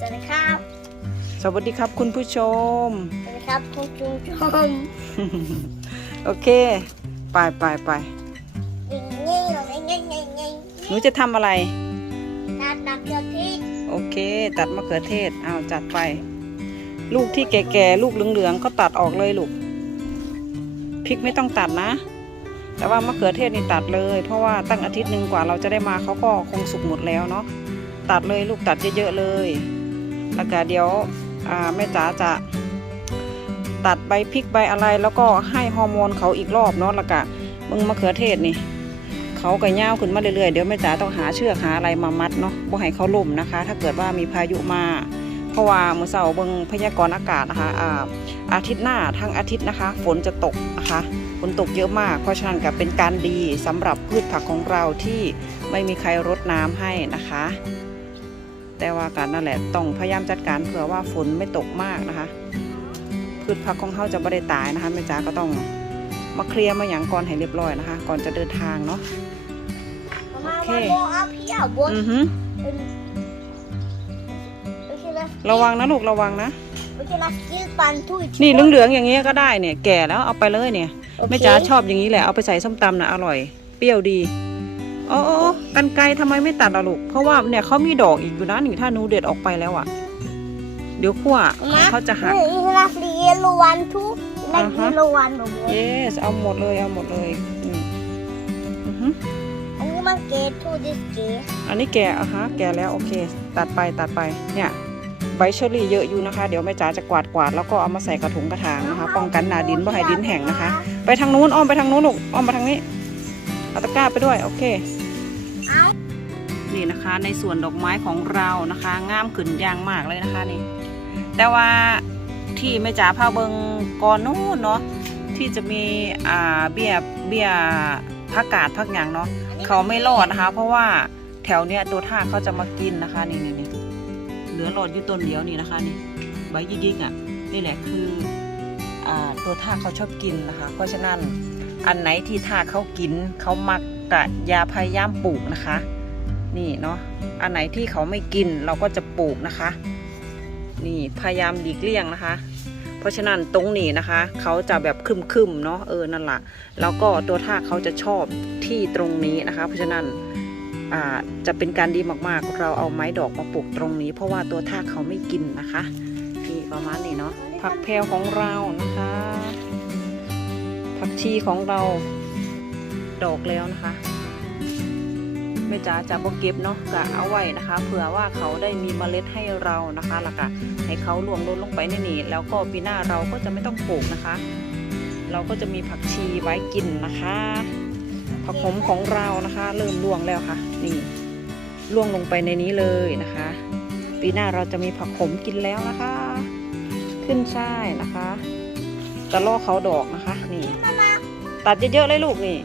สวัสดีครับ สวัสดีครับคุณผู้ชม สวัสดีครับคุณจุงชม โอเค ไปไปไปยิงยิงยิงยิงยิงยิงหนูจะทำอะไรนัดนักเจ้าที่โอเค ตัดมะเขือเทศ เอาจัดไป ลูกที่แก่ๆ ลูกเหลืองๆ ก็ตัดออกเลยลูก พริกไม่ต้องตัดนะ แต่ว่ามะเขือเทศนี่ตัดเลย เพราะว่าตั้งอาทิตย์หนึ่งกว่าเราจะได้มาเขาก็คงสุกหมดแล้วเนาะ ตัดเลยลูกตัดเยอะๆเลย แล้วก็เดี๋ยวแม่จ๋าจะตัดใบพริกใบอะไรแล้วก็ให้ฮอร์โมนเขาอีกรอบเนาะแล้วก็มึงมะเขือเทศนี่ เขาก็ย่าวขึ้นมาเรื่อยๆเดี๋ยวแม่จ๋าต้องหาเชือกหาอะไรมามัดเนาะบ่ให้เขาล่มนะคะ ถ้าเกิดว่ามีพายุมาเพราะว่ามือเสาเบิงพยากรณ์อากาศนะคะอาอาทิตย์หน้าทั้งอาทิตย์นะคะ ฝนจะตกนะคะฝนตกเยอะมาก เพราะฉะนั้นก็เป็นการดีสำหรับพืชผักของเราที่ไม่มีใครรดน้ำให้นะคะ แต่ว่าการนั่นแหละต้องพยายามจัดการเผื่อว่าฝนไม่ตกมากนะคะ พืชผักของเขาจะไม่ได้ตายนะคะแม่จ๋าก็ต้องมาเคลียร์มาอย่างก่อนให้เรียบร้อยนะคะ ก่อนจะเดินทางเนาะมาโอเคมาโบอัพเฮียบนอือฮึไม่ใช่นะระวังนะลูกระวังนะไม่ใช่นะสกิลปันทุยนี่เหลืองๆอย่างเงี้ยก็ได้เนี่ย แก่แล้วเอาไปเลยเนี่ยแม่จ๋าชอบอย่างนี้แหละเอาไปใส่ส้มตำนะอร่อย เปรี้ยวดี โอ้โอ้กันไกรทำไมไม่ตัดล่ะลูก เพราะว่าเนี่ยเขามีดอกอีกอยู่นะนี่ถ้าหนูเด็ดออกไปแล้วอะ เดี๋ยวขั้วเขาจะหักนี่คือนะสีเยลโลวันทุกนักอ่าเยฮะลโลวันแบบนี้ yes เอาหมดเลยเอาหมดเลยอืมอือฮึอันนี้มันเกตทูดิสเกตอันนี้แก่อะฮะแก่แล้วโอเค ตัดไปตัดไปเนี่ยใบเชอรี่เยอะอยู่นะคะ เดี๋ยวแม่จ๋าจะกวาดกวาดแล้วก็เอามาใส่กระถงกระถางนะคะ ป้องกันหนาดินบ่ให้ดินแห้งนะคะ ไปทางนู้นอ้อมไปทางนู้นลูกอ้อมมาทางนี้เอาตะกร้าไปด้วย โอเค นี่นะคะ ในส่วนดอกไม้ของเรานะคะงามขึ้นอย่างมากเลยนะคะนี่ แต่ว่าที่แม่จ๋าพาเบิงก่อนนู้นเนาะที่จะมีอ่าเบี้ยเบี้ยผักกาดผักหยางเนาะเขาไม่รอดนะคะ เพราะว่าแถวเนี้ยตัวท่าเขาจะมากินนะคะนี่นี่นี่เหลือหลอดอยู่ต้นเดียวนี่นะคะนี่ใบยิกๆอะนี่แหละคืออ่าตัวท่าเขาชอบกินนะคะ เพราะฉะนั้นอันไหนที่ท่าเขากินเขามักกะยาพยายามปลูกนะคะ นี่เนาะอันไหนที่เขาไม่กินเราก็จะปลูกนะคะ นี่พยายามหลีกเลี่ยงนะคะ เพราะฉะนั้นตรงนี้นะคะ เขาจะแบบคึมๆเนาะเออนั่นแหละแล้วก็ตัวท่ากเขาจะชอบที่ตรงนี้นะคะ เพราะฉะนั้นจะเป็นการดีมากๆ เราเอาไม้ดอกมาปลูกตรงนี้ เพราะว่าตัวท่ากเขาไม่กินนะคะนี่ประมาณนี้เนาะผักแพรวของเรานะคะ ผักชีของเราดอกแล้วนะคะ ม่จ๋าจะบ่เก็บเนาะก็เอาไว้นะคะ เผื่อว่าเขาได้มีเมล็ดให้เรานะคะแล้วก็ให้เขารวมลดลงไปในนี้แล้วก็ปีหน้าเราก็จะไม่ต้องปลูกนะคะ เราก็จะมีผักชีไว้กินนะคะ ผักขมของเรานะคะ เริ่มร่วงแล้วค่ะ นี่ร่วงลงไปในนี้เลยนะคะ ปีหน้าเราจะมีผักขมกินแล้วนะคะ ขึ้นช่ายนะคะจะล่อเขาดอกนะคะ นี่ ตัดเยอะๆเลยลูกนี่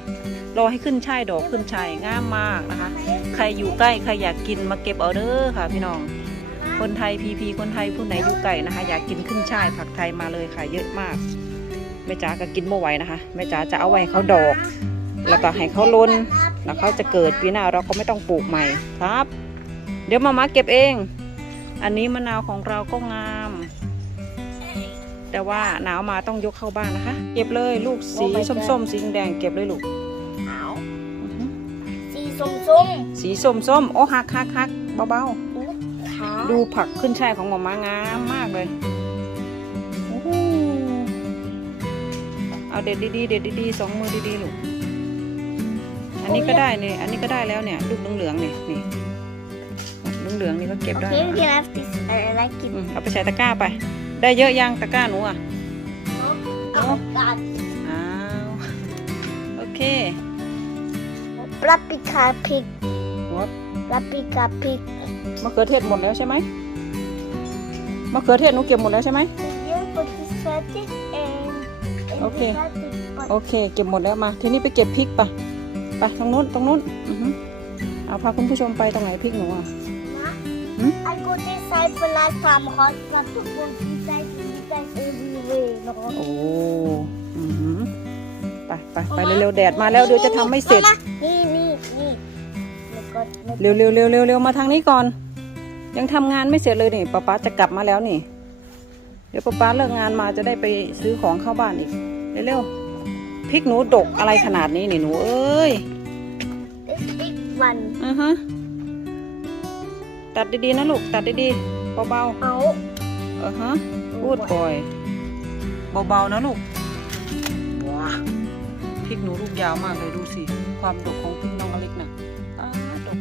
รอให้ขึ้นช่ายดอกขึ้นช่ายงามมากนะคะ ใครอยู่ใกล้ใครอยากกินมาเก็บเอาเด้อค่ะ พี่น้อง คนไทยพีพีคนไทยผู้ไหนอยู่ไกลนะคะ อยากกินขึ้นช่ายผักไทยมาเลยค่ะ เยอะมากแม่จ๋าก็กินไม่ไหวนะคะแม่จ๋าจะเอาไว้ให้เขาดอก แล้วก็ให้เขาล้นแล้วเขาจะเกิดปีหน้าเราก็ไม่ต้องปลูกใหม่ครับ เดี๋ยวมามาเก็บเอง อันนี้มะนาวของเราก็งาม แต่ว่าหนาวมาต้องยกเข้าบ้านนะคะ เก็บเลยลูกสีส้มๆสีแดงเก็บเลยลูก สีส้มส้มสีส้มส้มๆโอ้หักหักหักเบาๆขาวๆดูผักขึ้นช่ายของหมอมางามมากเลยโอ้โหเอาเด็ดดีๆเด็ดดีๆสองมือดีๆลูกอันนี้ก็ได้เนี่ยอันนี้ก็ได้แล้วเนี่ยลูกเหลืองๆเนี่ยนี่ลูกเหลืองๆนี่ก็เก็บได้โอเคนะพี่รักติสอะไรกินอืมเอาไปใส่ตะกร้าไป ได้เยอะยังตะกร้าหนูอะเอาการอ้าว โอเค ปลาปิคาพิกหมดปลาปิคาพิกมะเขือเทศหมดแล้วใช่ไหมมะเขือเทศหนูเก็บหมดแล้วใช่ไหม เยอะกว่าที่เซติเองโอเค โอเค เก็บหมดแล้วมา ทีนี้ไปเก็บพริกไปไปตรงนู้นตรงนู้นอือฮึเอาพาคุณผู้ชมไปตรงไหนพริกหนูอะหืมไอ้กูที่ใส่ปลาทำฮอตกับทุกคนที่ใส่ที่ใส่ everywhere เนาะโอ้อือหือไปไปไปเร็วๆแดดมาแล้วเดี๋ยวจะทำไม่เสร็จ นี่ นี่นี่แล้วก็เร็วเร็วเร็วเร็วเร็วมาทางนี้ก่อน ยังทำงานไม่เสร็จเลยนี่ป๊าป๊าจะกลับมาแล้วนี่ เดี๋ยวป๊าป๊าเลิกงานมาจะได้ไปซื้อของเข้าบ้านอีก เร็วๆพริกหนูดกอะไรขนาดนี้นี่หนูเอ้ย this big one อือฮะตัดดีๆนะลูกตัดดีๆเบาเอาๆเออฮะพูดบ่อยเบาๆนะลูกว้าพริกหนูลูกยาวมากเลยดูสิความดกของพริก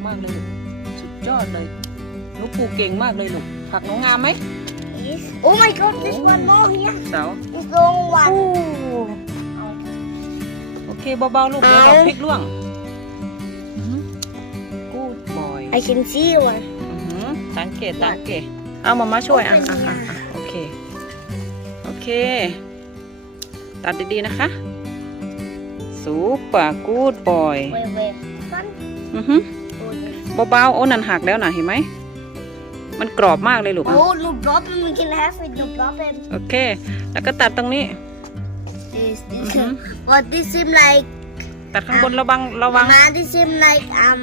มากเลยลูกสุดยอดเลยหนูปลูกเก่งมากเลยลูกผักหนูงามไหม Yes. Oh my god, this one more here. เสา This long one. โอเคเบาๆลูกเดี๋ยวเอาเราพริกล่วงกูดบอย I can see one. สังเกตสังเกตเอามามาช่วยอะอะอะอะโอเค โอเค ตัดดีๆนะคะ สูปากูดบอย Wait, wait. Son. อือฮึ Oh, yes. เบาๆโอ้นันหักแล้วนะเห็นไหม มันกรอบมากเลยลูกอะ Oh, no problem. We can have it. No problem. โอเค แล้วก็ตัดตรงนี้ This, อื this. อฮึ But this seem like. ตัดข้างบนระวังระวัง Mama, this seem like um.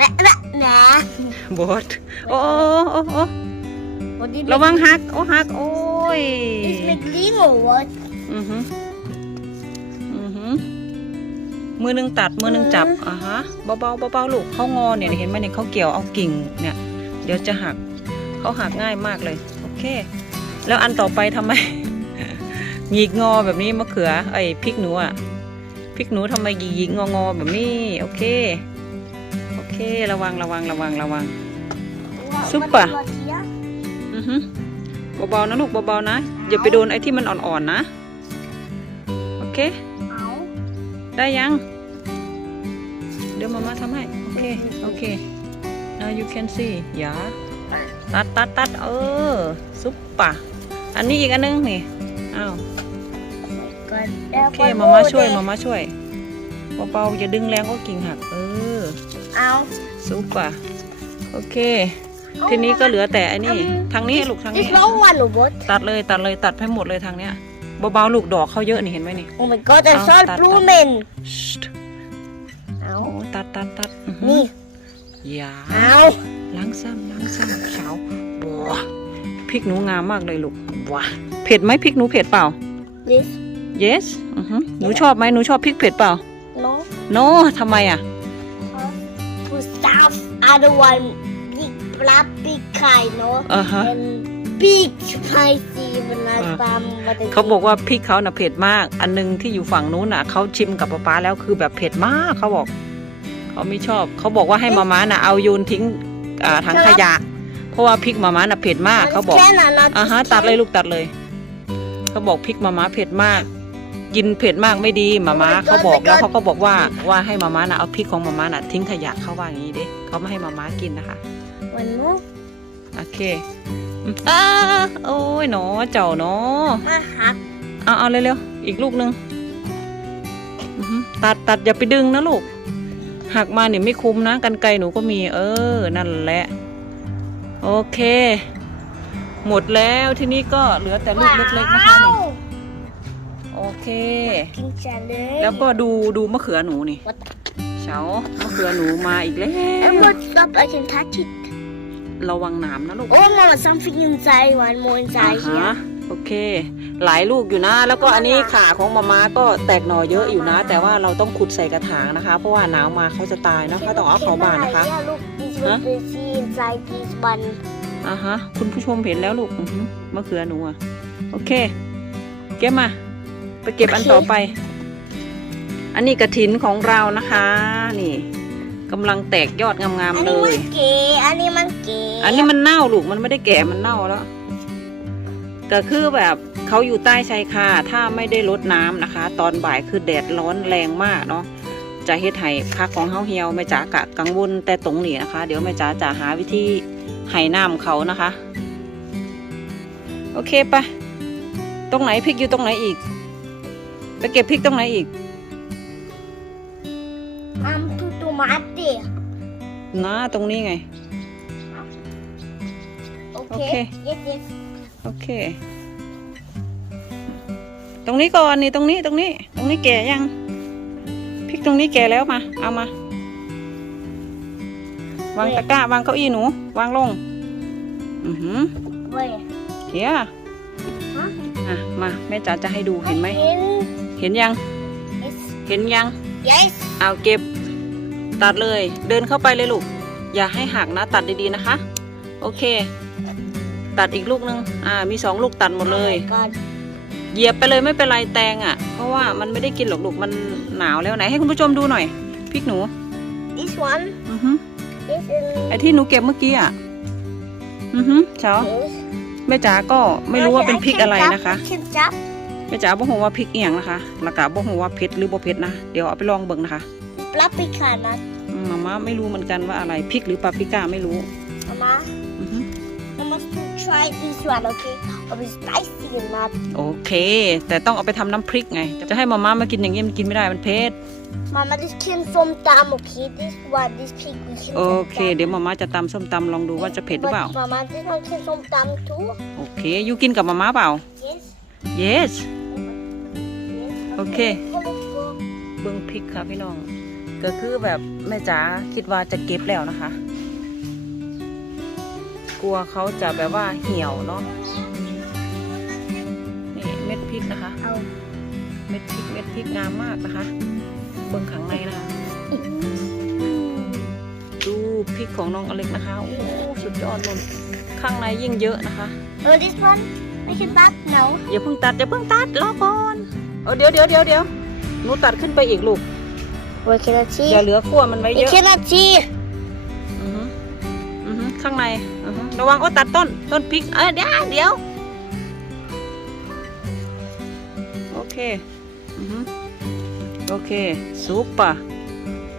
Nah, nah, nah. บดโอ้โอ้โอ้โอ้ What did ระวังหัก โอ้หัก โอ้ย This make ring or what? อือฮึอือฮึ มือหนึงตัดมือหนึงจับอ่าฮะเบาๆเบาๆลูกเขางอเนี่ยเห็นไหมเนี่ยเขาเกี่ยวเอากิ่งเนี่ย เดี๋ยวจะหักเขาหักง่ายมากเลย โอเค แล้วอันต่อไปทำไมหยิกงอแบบนี้มะเขือไอ้พริกหนูอะพริกหนูทำไมหยิกหยิกงองอแบบนี้โอเคโอเคระวังระวังระวังระวัง What, Super. What, what here? อือฮึเบาๆนะลูกเบาๆนะอย่าไปโดนไอ้ที่มันอ่อนๆนะโอเค ได้ยัง เดี๋ยวมาม่าทำให้ โอเค โอเค now you can see อย่าตัดตัดตัดเออ ซุปปะอันนี้อีกอันนึงนี่ อ้าว Good. โอเคมาม่าช่วยมาม่าช่วยเบาๆอย่าดึงแรงก็กิ่งหัก เออ Ow. ซุปปะโอเค ทีนี้ก็เหลือแต่อันนี้ ทางนี้ลูกทาง This นี้ long one or what? ตัดเลยตัดเลยตัดให้หมดเลยทางเนี้ย เบาๆลูกดอกเขาเยอะนี่เห็นไหมนี่ Oh my god, I Ow, saw that- that- blooming. ชิต Ow. โอ้ตัดตัดตัดอื้อหือนี่อย่า Ow. ล้างซ้ำล้างซ้ำเฉาบัวพริกหนูงามมากเลยลูกว้าเผ็ดไหมพริกหนูเผ็ดเปล่า This. yes อือฮึหนูชอบไหมหนูชอบพริกเผ็ดเปล่า No. no ทำไมอะ To stuff other one big black big kind, no? อ่าฮะ And big spicy when I Uh, found what I เขาบอกว่าพริกเขาน่ะเผ็ดมาก อันนึงที่อยู่ฝั่งนู้นน่ะเขาชิมกับป๊าป๊าแล้วคือแบบเผ็ดมากเขาบอก เขาไม่ชอบ เขาบอกว่าให้มาม่าน่ะเอาโยนทิ้งอ่าถังขยะ เพราะว่าพริกมาม่าน่ะเผ็ดมากเขาบอก Can or not อ่าฮะ this ตัดเลย can? ลูกตัดเลย เขาบอกพริกมาม่าเผ็ดมาก กินเผ็ดมากไม่ดีมาม่า Oh my god เขาบอก my แล้ว god เขาก็บอกว่าว่าให้มาม่าน่ะเอาพริกของมาม่าน่ะทิ้งขยะเขาว่าอย่างนี้เด้เขาไม่ให้มาม่ากินนะคะ One more. โอเค อืมอ้าโอ้ยหนอเจ้าหนอมาหักเอาเอาเร็วๆอีกลูกหนึงอือหือตัดตัดอย่าไปดึงนะลูกหักมาเนี่ยไม่คุ้มนะกันไกรหนูก็มี เออ นั่นแหละ โอเค หมดแล้วทีนี้ก็เหลือแต่ลูกเล็กๆนะคะนี่ว้าวโอเค กินจังเลยแล้วก็ดูดูมะเขือหนูนี่ What? เฉามะเขือหนูมาอีกแล้ And ว what's up? I can touch it. ระวังหนามนะลูก Oh, mama, something inside. One more อ่า inside ฮะ here. โอเค หลายลูกอยู่นะ แล้วก็อันนี้ขาของมาม่าก็แตกหน่อเยอะอยู่นะ แต่ว่าเราต้องขุดใส่กระถางนะคะ เพราะว่าหนาวมาเขาจะตายเนอะเขาต้องเอาเข้าบ้านนะคะ Yeah, look, this Huh? was the see inside this one. อ่าฮะ คุณผู้ชมเห็นแล้วลูกอือหือมะเขือหนูอะโอเค เก็บมา ไปเก็บอันต่อไป อันนี้กระถินของเรานะคะ นี่ กำลังแตกยอดงามอันๆเลนี้มัยนเก๋อันนี้มันเก๋อันนี้มันเน่าลูกมันไม่ได้แก่มันเน่าแล้วก็คือแบบเขาอยู่ใต้ชายคาถ้าไม่ได้ลดน้ำนะคะ ตอนบ่ายคือแดดร้อนแรงมากเนาะจะเฮ็ดให้พักของเฮาเหี่ยวแม่จ๋ากะกังวลแต่ตรงนี้นะคะ เดี๋ยวแม่จ๋าจะหาวิธีให้น้ำเขานะคะ โอเคไปะตรงไหนพริกอยู่ตรงไหนอีก ไปเก็บพริกตรงไหนอีกอัมทูตูมา เต้นะตรงนี้ไงโอโอเคเค yes yes โอเค ตรงนี้ก่อนนี่ตรงนี้ตรงนี้ ตรงนี้แก่ยัง พริกตรงนี้แก่แล้วมา เอามาโอวางตะกร้าวางเก้าอี้หนู วางลง อือหือ Where? เฮียฮะ อะมาแม่จ๋าจะให้ดูเห็นไหม In. เห็นยัง Yes. เห็นยัง Yes. เอาเก็บ ตัดเลยเดินเข้าไปเลยลูก อย่าให้หักนะตัดดีๆนะคะ โอเค ตัดอีกลูกนึงอ่ามีสองลูกตัดหมดเลย Oh my God. เหยียบไปเลยไม่เป็นไรแตงอะ เพราะว่ามันไม่ได้กินหรอกลูกมันหนาวแล้วไหนให้คุณผู้ชมดูหน่อยพริกหนู This one อือฮึ is in. ไอที่หนูเก็บเมื่อกี้อะอือฮึเช้า Yes. แม่จ๋าก็ไม่รู้ว่าเป็นพริกอะไรนะคะ I can chop. แม่จ๋าบ่ฮู้ว่าพริกเอียงนะคะแล้วก็บ่ฮู้ว่าเผ็ดหรือบ่เผ็ดนะเดี๋ยวเอาไปลองเบิ่งนะคะ Paprika nut. อืมมาม่าไม่รู้เหมือนกันว่าอะไรพริกหรือปาปริก้าไม่รู้ Mama, อือฮึ I must try this one, okay? Or it's spicy and not. โอเค แต่ต้องเอาไปทำน้ำพริกไง จะให้มาม่ามากินอย่างนี้มันกินไม่ได้มันเผ็ด Mama, this came from Dam, okay? This one, this pig, we came โอ from เค Dam. เดี๋ยวมาม่าจะตำส้มตำลองดูว่าจะเผ็ดหรือเปล่า But Mama, this one came from Dam too. โอเคยูกินกับมาม่าเปล่า Yes. yes Yes. โอเค Let's go. เบิ้งพริกค่ะพี่น้อง ก็คือแบบแม่จ๋าคิดว่าจะเก็บแล้วนะคะ กลัวเขาจะแบบว่าเหี่ยวเนาะนี่เม็ดพริกนะคะเอาเม็ดพริกเม็ดพริกงามมากนะคะ เบิ้งข้างในนะคะดูพริกของน้องอเล็กนะคะโอ้สุดยอดเลยข้างในยิ่งเยอะนะคะ Oh, this one? We can that? No. อย่าเพิ่งตัดอย่าเพิ่งตัดรอก่อนเอาเดี๋ยวเดี๋ยวเดี๋ยวเดี๋ยวหนูตัดขึ้นไปอีกลูก We cannot see. อย่าเหลือขั้วมันไว้ We เยอะ cannot see. อือฮึอือฮึข้างในอือฮึระวังโอ้ตัดต้น ต้นพริก เออเดี๋ยวเดี๋ยว โอเค อือฮึโอเคซุปปะ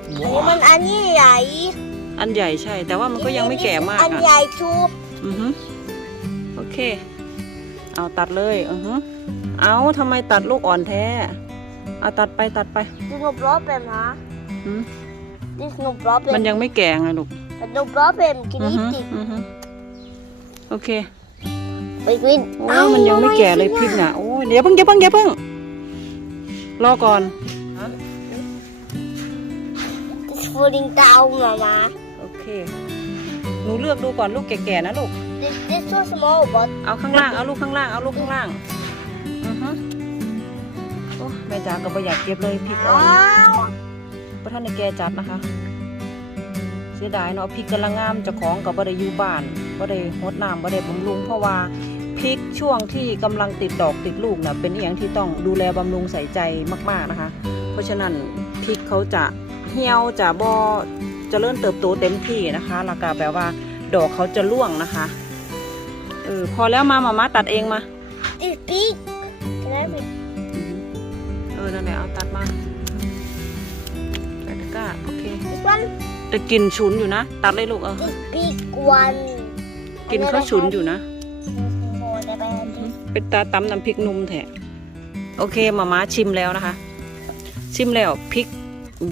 อันนี้มันอันนี้ใหญ่อันใหญ่ใช่ แต่ว่ามันก็ยังไม่แก่มากอันอะใหญ่ทุบอือฮึโอเค เอาตัดเลย อือฮึเอาทำไมตัดลูกอ่อนแท้ เอาตัดไปตัดไป There's no problem, huh? หืม There's no problem. มันยังไม่แก่ไงลูก There's no problem. Can อือฮึ eat it. อือฮึโอเค Wait, wait. โอ้มันยังไม่แก่เลยพริกน่ะโอ้ยเดี๋ยวเพิ่งเดี๋ยวเพิ่งเดี๋ยวเพิ่งรอก่อน It's falling down, Mama. โอเค หนูเลือกดูก่อนลูกแก่ๆนะลูก This this so small, but เอาข้างล่างเอาลูกข้างล่างเอาลูกข้างล่างอือฮึโอ้ แม่จ๋าก็บ่อยากเก็บเลยพริกอ่อน wow. เพราะท่านในแกจัดนะคะ เสียดายเนาะพริกกำลังงามเจ้าของกับบ่ได้อยู่บ้านบ่ได้หดน้ำบ่ได้บำรุง เพราะว่าพริกช่วงที่กำลังติดดอกติดลูกน่ะเป็นอหย่างที่ต้องดูแลบำรุงใส่ใจมาก ๆนะคะ เพราะฉะนั้นพริกเขาจะเหี่ยวจะบ่เจะเริ่มเติบโตเต็มที่นะคะแล้วก็แบบว่า ดอกเขาจะร่วงนะคะเออพอแล้วมามามาตัดเองมา This big. Can I read? เออ นั่นแหละเอาตัดมาใส่ตะกร้าโอเค This one? แต่กลิ่นฉุนอยู่นะ ตัดเลยลูกเออ This big one. กลิ่นเขาฉุนอยู่นะ Oh, never had this. เป็นตาตำน้ำพริกนุ่มแท้โอเคมาม่าชิมแล้วนะคะ ชิมแล้วพริก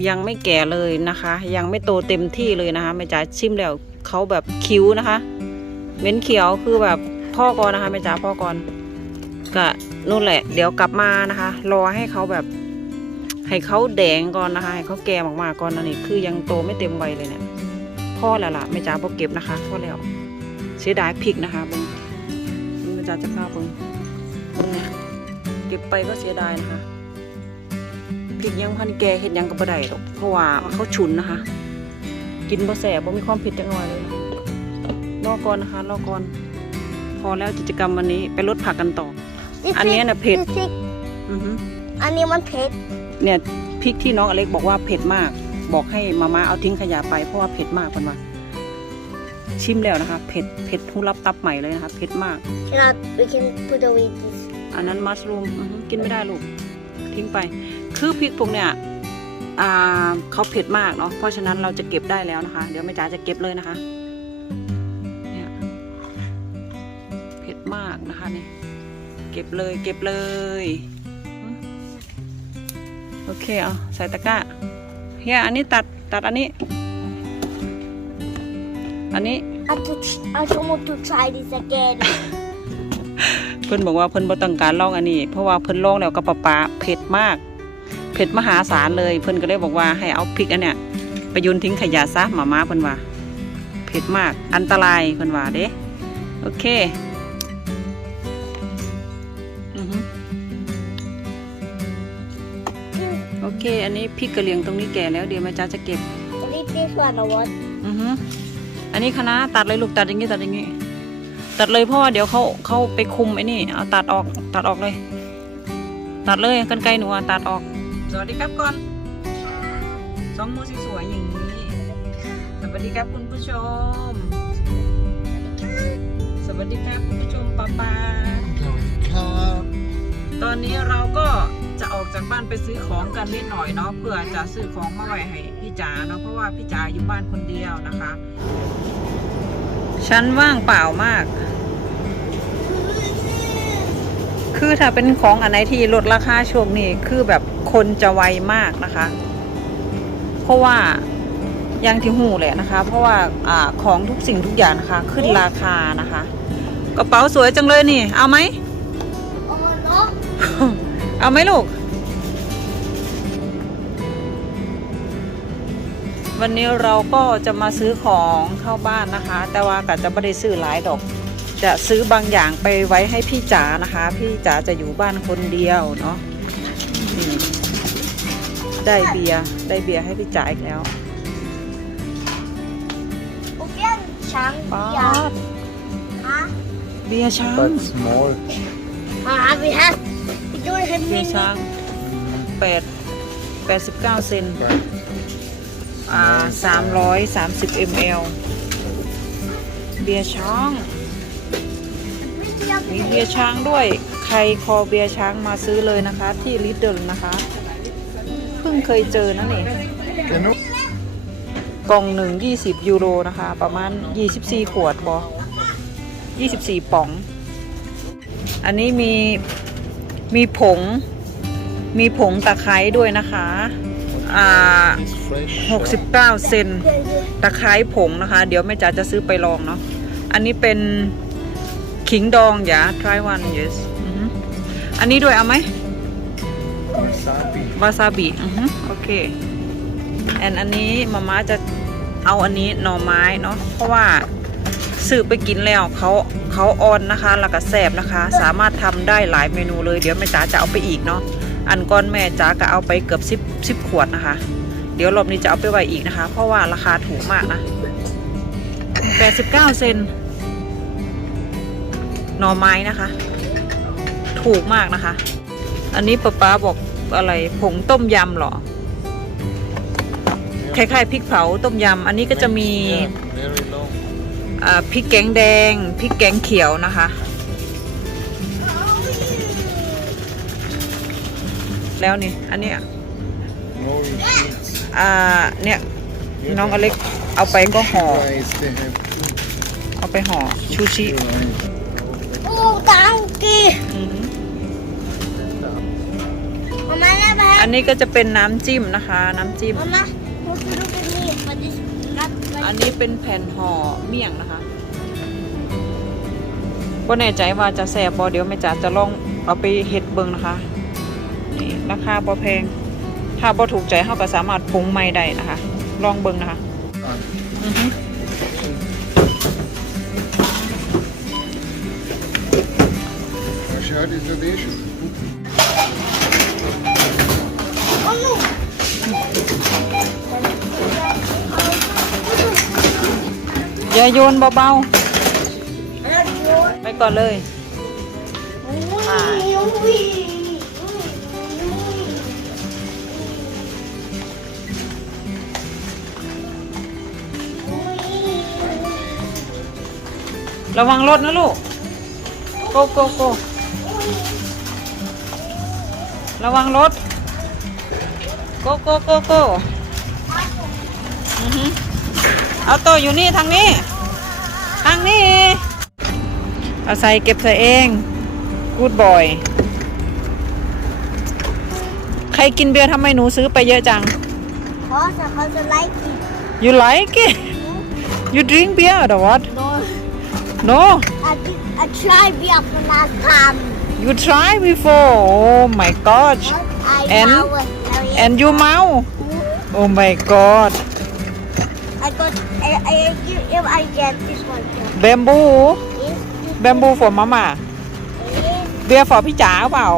ยังไม่แก่เลยนะคะ ยังไม่โตเต็มที่เลยนะคะแม่จ๋าชิมแล้วเขาแบบคิ้วนะคะเหม็นเขียวคือแบบพ่อก่อนนะคะแม่จ๋าพ่อก่อน ก็นู่นแหละ เดี๋ยวกลับมานะคะ รอให้เขาแบบ ให้เขาแดงก่อนนะคะให้เขาแก่มากๆก่อนนะนี่คือยังโตไม่เต็มวัยเลยเนี่ยพ่อแล้วล่ะแม่จ๋าพอเก็บนะคะพ่อแล้วเสียดายพริกนะคะเบงเบิ่งแม่จ๋าจะพาเบิ่งเบิ่งเนี่ยเก็บไปก็เสียดายนะคะพริกยังพันแก่เห็ดยังกับบ่ไดหรอกเพราะว่าเขาฉุนนะคะ กินบ่แสบบ่มีความผิดจังหน่อยเลยรอก่อนนะคะรอก่อนพอแล้วกิจกรรมวันนี้ไปลดผักกันต่อ อันเนี้ย big- น่ะเผ็ด This big. อือฮึอันนี้มันเผ็ดเนี่ยพริกที่น้องอเล็กบอกว่าเผ็ดมาก บอกให้มาม่าเอาทิ้งขยะไปเพราะว่าเผ็ดมากเพิ่นว่าชิมแล้วนะคะเผ็ดเผ็ดทุรับตับใหม่เลยนะคะเผ็ดมาก Cannot, we can put away this. อันนั้นมัสรูมอือฮึกินไม่ได้ลูกทิ้งไป คือพริกพวกเนี่ยอ่าเขาเผ็ดมากเนาะเพราะฉะนั้นเราจะเก็บได้แล้วนะคะ เดี๋ยวแม่จ๋าจะเก็บเลยนะคะเนี่ยเผ็ดมากนะคะนี่ เก็บเลยเก็บเลยอืมโอเคเอาใส่ตะกร้าเฮียอันนี้ตัดตัดอันนี้ อันนี้ I, to, I don't want to try this again. เพิ่นบอกว่าเพิ่นบ่ต้องการลองอันนี้ เพราะว่าเพิ่นลองแล้วกับปลาปลาเผ็ดมาก เผ็ดมหาศาลเลย เพิ่นก็เลยบอกว่าให้เอาพริกอันเนี้ยไปโยนทิ้งขยะซะหมาม่าเพิ่นว่า เผ็ดมากอันตรายเพิ่นว่าเด้โอเค อเคอันนี้พริกกระเหลียงตรงนี้แก่แล้วเดี๋ยวแม่จ้าจะเก็บ This this one or what? อือฮึอันนี้คณะน้าตัดเลยลูกตัดอย่างงี้ตัดอย่างงี้ ตัดเลยเพราะว่าเดี๋ยวเขาเขาไปคุมไอ้นี่เอาตัดออกตัดออกเลย ตัดเลยกันไกลหนูอะตัดออก สวัสดีครับก่อนสองมือสวยๆอย่างนี้สวัสดีครับคุณผู้ชม สวัสดีครับคุณผู้ชมป้าป้าครับ ตอนนี้เราก็จะออกจากบ้านไปซื้อของกันนิดหน่อยเนาะเพื่อจะซื้อของมาไว้ให้พี่จ๋าเนาะเพราะว่าพี่จ๋าอยู่บ้านคนเดียวนะคะฉันว่างเปล่ามาก คือถ้าเป็นของอันไหนที่ลดราคาช่วงนี้คือแบบคนจะไวมากนะคะ เพราะว่าอย่างที่หูแหละนะคะ เพราะว่าอาของทุกสิ่งทุกอย่างนะคะ ขึ้นราคานะคะ กระเป๋าสวยจังเลยนี่ เอาไหม เอาไหมลูก วันนี้เราก็จะมาซื้อของเข้าบ้านนะคะ แต่ว่าก็จะไม่ได้ซื้อหลายดอก จะซื้อบางอย่างไปไว้ให้พี่จ๋านะคะ พี่จ๋าจะอยู่บ้านคนเดียวเนาะนี่ได้เบียร์ได้เบียร์ให้พี่จ๋าอีกแล้ว Upian chang ป๊า ya. ด Ha? เบียร์ช้าง but small Ha, we have. We don't have เบียร์ many. ช้างแปดแปดสิบเก้าเซน but อ่าสามร้อยสามสิบมลเบียร์ช้างมีเบียร์ช้างด้วย ใครคอเบียร์ช้างมาซื้อเลยนะคะ ที่ลิดเดิลนะคะ เพิ่งเคยเจอนะนี่ genug กล่องหนึ่งยี่สิบยูโรนะคะ ประมาณยี่สิบสี่ขวดบอยี่สิบสี่ป๋อง อันนี้มี มีผง มีผงตะไคร้ด้วยนะคะ อ่า is fresh หกสิบเก้าเซนตะไคร้ผงนะคะ เดี๋ยวแม่จ๋าจะซื้อไปลองเนาะ อันนี้เป็นขิงดองอย่า try one yes อันนี้ด้วยเอาไหมวาซาบิอือฮึโอเคแอนอันนี้มาม่าจะเอาอันนี้หน่อไม้เนาะเพราะว่า ซื้อไปกินแล้วเขาเขาออนนะคะแล้วก็แสบนะคะ สามารถทำได้หลายเมนูเลยเดี๋ยวแม่จ๋าจะเอาไปอีกเนาะอันก้อนแม่จ๋าก็เอาไปเกือบสิบสิบขวดนะคะ เดี๋ยวรอบนี้จะเอาไปไว้อีกนะคะ เพราะว่าราคาถูกมากนะ89เซนหน่อไม้นะคะ ถูกมากนะคะ อันนี้ป๊าป๊าบอกอะไรผงต้มยำเหรอคล้ายๆพริกเผาต้มยำอันนี้ก็จะมี พริกแกงแดงพริกแกงเขียวนะคะ แล้วนี่ อันเนี้ย no sheets อ่าเนี่ยน้องอเล็กเอาไปก็ห่อ rice they have เอาไปห่อชูชิ rice Oh, donkey. อือหือ Mama, never อัน had. นี้ก็จะเป็นน้ำจิ้มนะคะ น้ำจิ้ม อันนี้เป็นแผ่นห่อเมี่ยงนะคะก็แน่ใจว่าจะแซ่บบอเดี๋ยวแม่จ๋าจะลองเอาไปเห็ดเบิงนะคะ นี่ราคาบอแพง ถ้าบอถูกใจเขาก็สามารถปรุงใหม่ได้นะคะ ลองเบิงนะคะอือฮึ อย่าโยนเบาๆ ไปก่อนเลยระวังรถนะลูก โกโกโก ระวังรถ โกโกโกโก เอาโตวอยู่นี่ทางนี้ ทางนี้ เอาใส่เก็บใส่เอง กูดบอย ใครกินเบียร์ทำไมหนูซื้อไปเยอะจัง Cause I cause I like it. you like it you drink beer or what No, no I did, I tried beer for last time. you try before oh my gosh But I And- now was very and you เมา oh my god I got. I, I give if I get this one. too. แบมบู This, แบมบูฝอมาม่า this, เบียร์ฝอพี่จ๋าเปล่า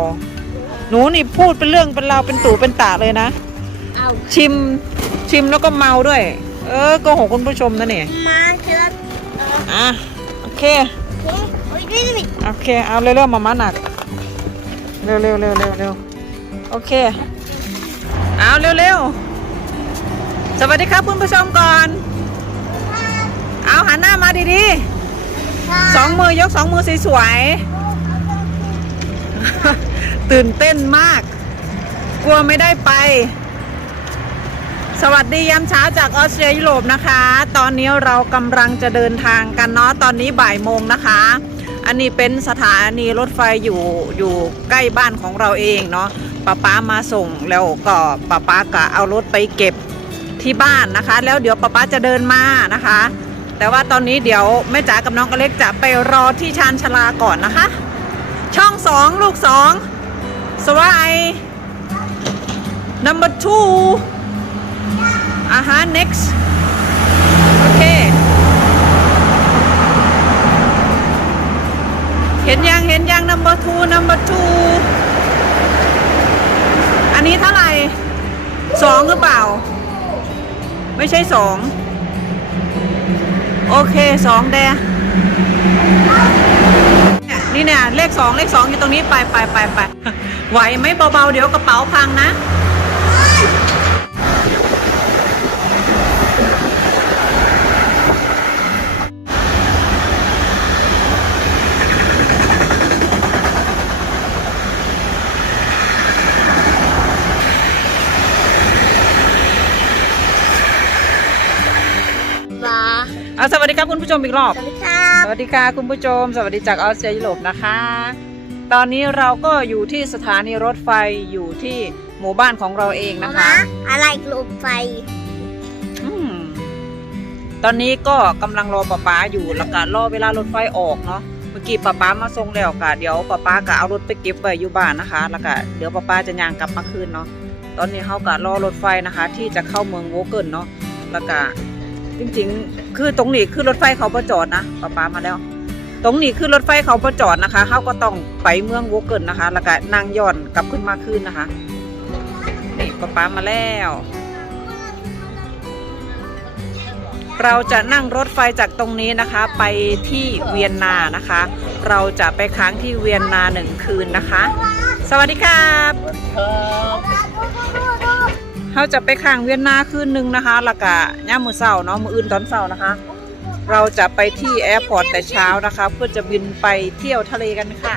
หนูนี่พูดเป็นเรื่องเป็นราวเป็นตู่เป็นตาเลยนะ Ow. ชิมชิมแล้วก็เมาด้วย เออโกหกคุณผู้ชมนะเนี่ย Ma, should I? อะโอเค Okay. Wait, wait, wait. โอเคเอาเร็วๆมามาหนักเร็วๆเร็วๆเร็วๆเร็วโอเค เอาเร็วๆ สวัสดีครับคุณผู้ชมก่อน เอาหันหน้ามาดีๆสองมือยกสองมือสวยๆตื่นเต้นมาก กลัวไม่ได้ไป สวัสดียามเช้าจากออสเตรียยุโรปนะคะ ตอนนี้เรากำลังจะเดินทางกันเนาะตอนนี้บ่ายโมงนะคะ อันนี้เป็นสถานีรถไฟอยู่อยู่ใกล้บ้านของเราเองเนาะป้าป้ามาส่งแล้วก็ป้าป้าก็เอารถไปเก็บ ที่บ้านนะคะ แล้วเดี๋ยวป้าป้าจะเดินมานะคะ แต่ว่าตอนนี้เดี๋ยวแม่จ๋ากับน้องกระเล็กจะไปรอที่ชานชาลาก่อนนะคะ ช่องสองลูกสองสวาย number two อ่าฮะ next โอเค เห็นยังเห็นยัง number two number two อันนี้เท่าไหร่สองหรือเปล่า ไม่ใช่สองโอเคสองแดเนี่ยนี่เนี่ยเลขสองเลขสองอยู่ตรงนี้ไปไปไปไปไหวไหมเบาๆเดี๋ยวกระเป๋าพังนะ เอาสวัสดีครับคุณผู้ชมอีกรอบ สวัสดีครับสวัสดีค่ะคุณผู้ชม สวัสดีจากออสเตรเลียยุโรปนะคะ ตอนนี้เราก็อยู่ที่สถานีรถไฟอยู่ที่หมู่บ้านของเราเองนะคะอะไรกลุ่มไฟอืมตอนนี้ก็กำลังรอป้าป๊าอยู่แล้วก็รอเวลารถไฟออกเนาะเมื่อกี้ป้าป๊ามาส่งแล้วก็เดี๋ยวป้าป๊าก็เอารถไปเก็บไว้อยู่บ้านนะคะ แล้วก็เดี๋ยวป้าป๊าจะย่างกลับมาคืนเนาะตอนนี้เขาก็รอรถไฟนะคะ ที่จะเข้าเมืองโวเกิลเนาะแล้วก็ จริงๆ คือตรงนี้คือรถไฟเขาประจอดนะป้าปามาแล้ว ตรงนี้คือรถไฟเขาประจอดนะคะเขาก็ต้องไปเมืองโวเกิลนะคะ แล้วก็นั่งย้อนกลับขึ้นมาคืนนะคะนี่ป้าปามาแล้ว เราจะนั่งรถไฟจากตรงนี้นะคะ ไปที่เวียนนานะคะ เราจะไปค้างที่เวียนนาหนึ่งคืนนะคะ สวัสดีครับ เราจะไปข้างเวียนนาคืนนึงนะคะละกะย่ามมือเสาร์เนาะมืออื่นตอนเสาร์นะคะ เราจะไปที่แอร์พอร์ตแต่เช้านะคะ เพื่อจะบินไปเที่ยวทะเลกันค่ะ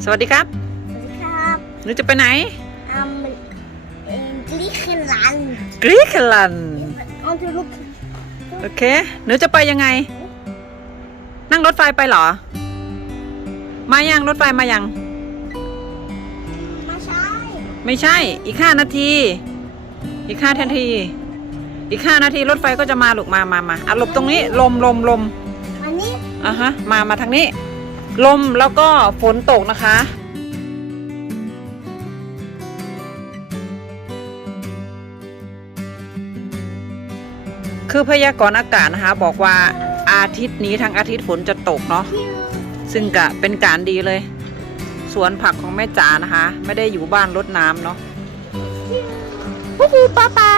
Pippa. สวัสดีครับ Cup. หนูจะไปไหน Um, in Griechenland. กรีกแลนด์ Und du look. โอเค หนูจะไปยังไง นั่งรถไฟไปเหรอ มายังรถไฟมายังมาใช่ ไม่ใช่ อีกห้านาที อีกห้านาที อีกห้านาทีรถไฟก็จะมาลูกมามามาอะหลบตรงนี้ ลมลมลมอันนี้อะฮะ มามาทางนี้ ลมแล้วก็ฝนตกนะคะ คือพยากรณ์อากาศนะคะ บอกว่าอาทิตย์นี้ทั้งอาทิตย์ฝนจะตกเนาะซึ่งกะเป็นการดีเลย สวนผักของแม่จ๋านะคะ ไม่ได้อยู่บ้านรดน้ำเนาะวู้ฮู้ป้าปา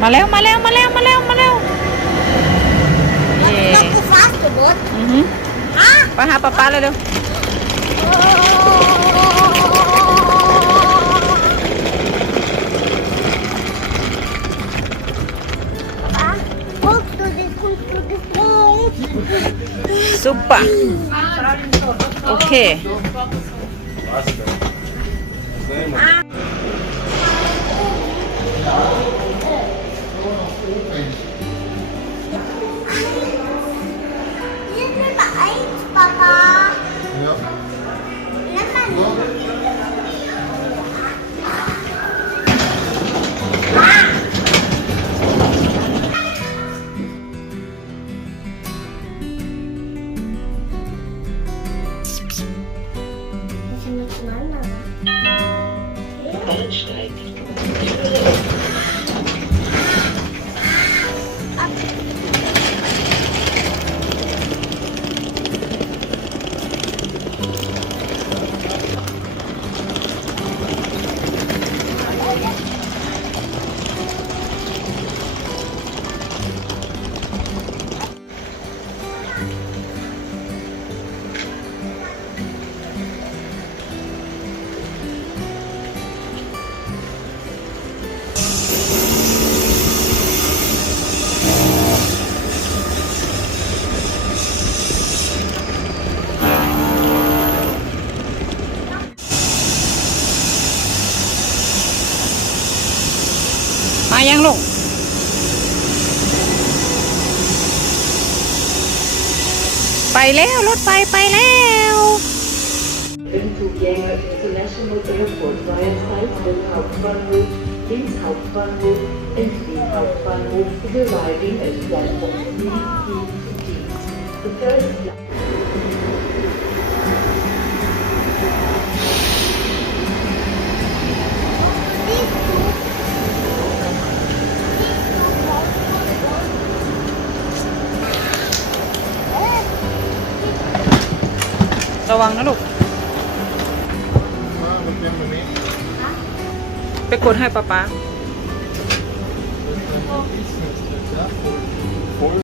มาแล้วมาแล้วมาแล้วมาแล้วมาแล้วเย่แล้ว ก็ฟาสต์บอสอือหือฮะไปหาป้าป้าเร็วป๊าปุ๊บตัวเด็กปุ๊บตัวเด็กปุ๊บๆซุปปะโอเคนี่ มายังลูกไปแล้วรถไฟไปแล้ว ระวังนะลูก Ah, wat hebben we mee? ไปกดให้ป้าป๊า